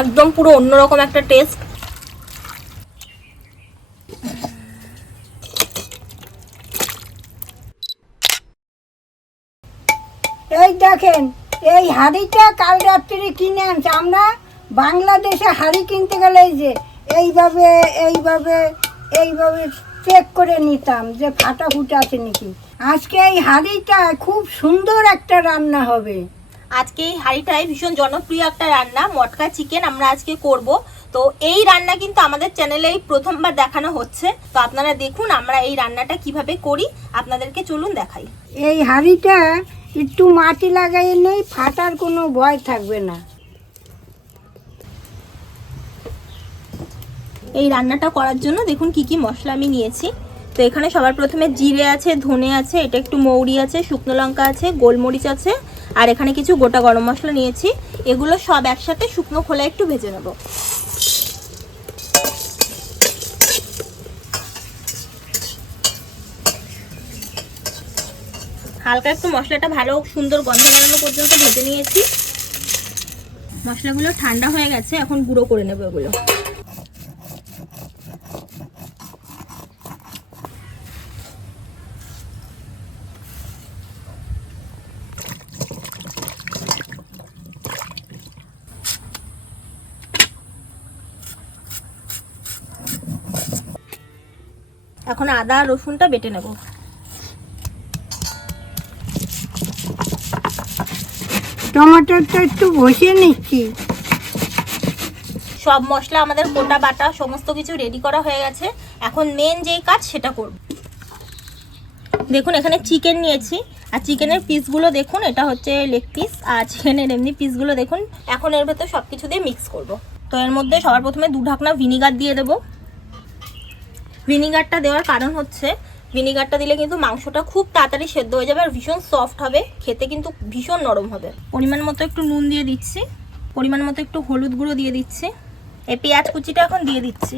একদম পুরো অন্যরকম একটা টেস্ট। এই দেখেন, এই হাঁড়িটা কাল রাত্রে কিনে আনছে। আমরা বাংলাদেশে হাঁড়ি কিনতে গেলে এই যে এইভাবে এইভাবে এইভাবে চেক করে নিতাম যে ফাটা ফুটা আছে নাকি। আজকে এই হাঁড়িটা খুব সুন্দর একটা রান্না হবে। আজকে এই হাঁড়িটাই ভীষণ জনপ্রিয় একটা রান্না, মটকা চিকেন আমরা আজকে করব। তো এই রান্না কিন্তু আমাদের চ্যানেলে প্রথমবার দেখানো হচ্ছে। তো আপনারা দেখুন আমরা এই রান্নাটা কিভাবে করি, আপনাদেরকে চলুন দেখাই। এই হাঁড়িটা একটু মাটি লাগাইয়ে নেই, ফাটার কোনো ভয় থাকবে না। এই রান্নাটা করার জন্য দেখুন কি কি মশলা আমি নিয়েছি। তো এখানে সবার প্রথমে জিরে আছে, ধনে আছে, এটা একটু মৌরি আছে, শুকনো লঙ্কা আছে, গোলমরিচ আছে, আর এখানে কিছু গোটা গরম মশলা নিয়েছি। এগুলো সব একসাথে শুকনো খোলায় একটু ভেজে নেব। হালকা একটু মশলাটা ভালো সুন্দর গন্ধ বেরোনো পর্যন্ত ভেজে নিয়েছি। মশলাগুলো ঠান্ডা হয়ে গেছে, এখন গুঁড়ো করে নেব এগুলো। এখন আদা রসুনটা বেটে নেব। টমেটোটা একটু বসিয়ে নিচ্ছি। সব মশলা আমাদের গোটা বাটা সমস্ত কিছু রেডি করা হয়ে গেছে। এখন মেন যেই কাজ সেটা করব। দেখুন এখানে চিকেন নিয়েছি, আর চিকেনের পিসগুলো দেখুন, এটা হচ্ছে লেগ পিস, আর চিকেনের এমনি পিসগুলো দেখুন। এখন এর ভেতর সব কিছু দিয়ে মিক্স করব। তো এর মধ্যে সবার প্রথমে 2 ঢাকনা ভিনিগার দিয়ে দেব। ভিনিগারটা দেওয়ার কারণ হচ্ছে ভিনিগারটা দিলে কিন্তু মাংসটা খুব তাড়াতাড়ি সেদ্ধ হয়ে যাবে আর ভীষণ সফট হবে, খেতে কিন্তু ভীষণ নরম হবে। পরিমাণ মতো একটু নুন দিয়ে দিচ্ছি, পরিমাণ মতো একটু হলুদ গুঁড়ো দিয়ে দিচ্ছি। এই পেঁয়াজ কুচিটা এখন দিয়ে দিচ্ছি,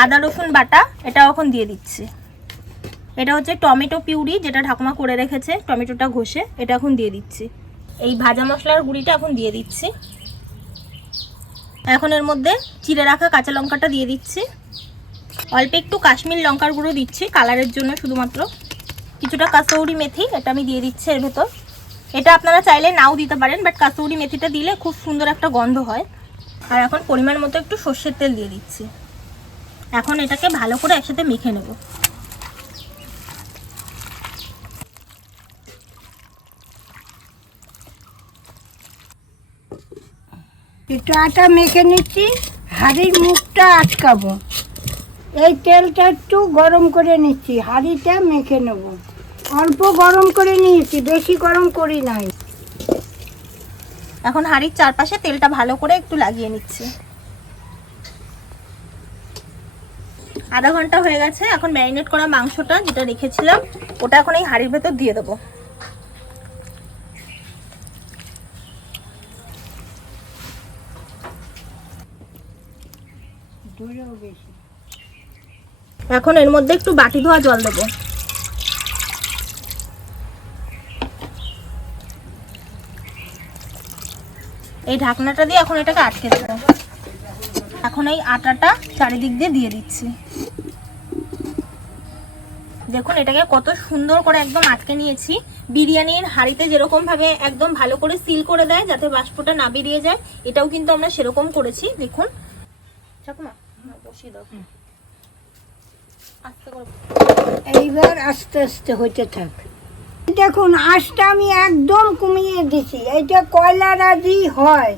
আদা রসুন বাটা এটাও এখন দিয়ে দিচ্ছি। এটা হচ্ছে টমেটো পিউরি, যেটা ঠাকুমা করে রেখেছে, টমেটোটা ঘষে এটা এখন দিয়ে দিচ্ছি। এই ভাজা মশলার গুঁড়িটা এখন দিয়ে দিচ্ছি। এখন এর মধ্যে চিড়ে রাখা কাঁচা লঙ্কাটা দিয়ে দিচ্ছি। অল্প একটু কাশ্মীর লঙ্কার গুঁড়ো দিচ্ছি কালারের জন্য শুধুমাত্র। কিছুটা কাসৌরি মেথি এটা আমি দিয়ে দিচ্ছি এর ভেতর। এটা আপনারা চাইলে নাও দিতে পারেন, বাট কাসৌরি মেথিটা দিলে খুব সুন্দর একটা গন্ধ হয়। আর এখন পরিমাণ মতো একটু সর্ষের তেল দিয়ে দিচ্ছি। এখন এটাকে ভালো করে একসাথে মেখে নেব। একটু আটা মেখে নিচ্ছি, হাঁড়ির মুখটা আটকাবো। এই তেলটা একটু গরম করে নিচ্ছি, হাঁড়িটা মেখে নেব। অল্প গরম করে নিয়েছি, বেশি গরম করি নাই। এখন হাঁড়ির চারপাশে তেলটা ভালো করে একটু লাগিয়ে নিচ্ছি। আধা ঘন্টা হয়ে গেছে। এখন ম্যারিনেট করা মাংসটা যেটা রেখেছিলাম ওটা এখন এই হাঁড়ির ভেতর দিয়ে দেবো। এখন এর মধ্যে একটু বাটি ধোয়া জল দেবো। এই ঢাকনাটা দিয়ে এখন এটাকে আটকে দেবো। এখন এই আটাটা চারিদিক দিয়ে দিয়ে দিচ্ছি। দেখুন এটাকে কত সুন্দর করে একদম আটকে নিয়েছি। বিরিয়ানির হাঁড়িতে যেরকম ভাবে একদম ভালো করে সিল করে দেয় যাতে বাষ্পটা না বেরিয়ে যায়, এটাও কিন্তু আমরা সেরকম করেছি। দেখুন বসিয়ে দাও। এইবার আস্তে আস্তে হতে থাক। দেখুন আঁচটা আমি একদম কমিয়ে দিছি। এইটা কয়লা রাজি হয়,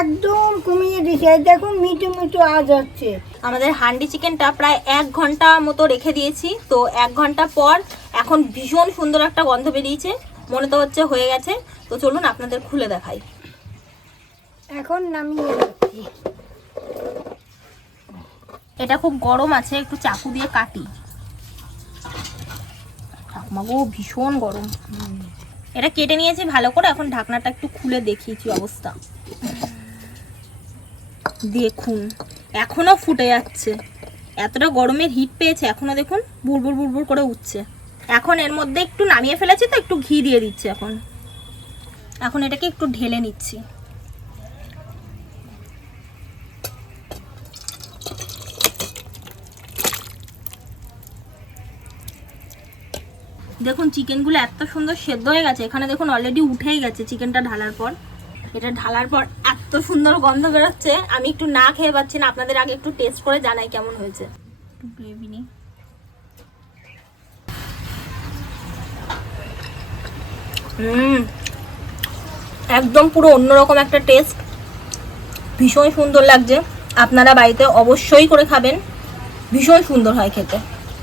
একদম কমিয়ে দিছি। এই দেখুন মিটু মিটু আওয়াজ হচ্ছে। আমাদের হান্ডি চিকেনটা প্রায় 1 ঘন্টা মতো রেখে দিয়েছি। তো 1 ঘন্টা পর এখন ভীষণ সুন্দর একটা গন্ধ বেরিয়েছে, মনে তো হচ্ছে হয়ে গেছে। তো চলুন আপনাদের খুলে দেখাই। এখন নামিয়ে রাখছি। এটা খুব গরম আছে, একটু চাকু দিয়ে কাটি। গো ভীষণ গরম। এটা কেটে নিয়েছি ভালো করে। এখন ঢাকনাটা একটু খুলে দেখিয়েছি অবস্থা। দেখুন এখনো ফুটে যাচ্ছে, এতটা গরমের হিট পেয়েছে, এখনো দেখুন বুড়বুড় বুড়বুড় করে উঠছে। এখন এর মধ্যে একটু নামিয়ে ফেলেছি তো একটু ঘি দিয়ে দিচ্ছি। এখন এটাকে একটু ঢেলে নিচ্ছি। দেখুন চিকেনগুলো এত সুন্দর সেদ্ধ হয়ে গেছে, এখানে দেখুন অলরেডি উঠেই গেছে চিকেনটা ঢালার পর। এটা ঢালার পর এত সুন্দর গন্ধ বেরোচ্ছে, আমি একটু না খেয়ে পাচ্ছি না, আপনাদের আগে একটু টেস্ট করে জানাই কেমন হয়েছে। একটু গ্রেভি নিই। একদম পুরো অন্যরকম একটা টেস্ট, ভীষণ সুন্দর লাগছে। আপনারা বাড়িতে অবশ্যই করে খাবেন, ভীষণ সুন্দর হয় খেতে।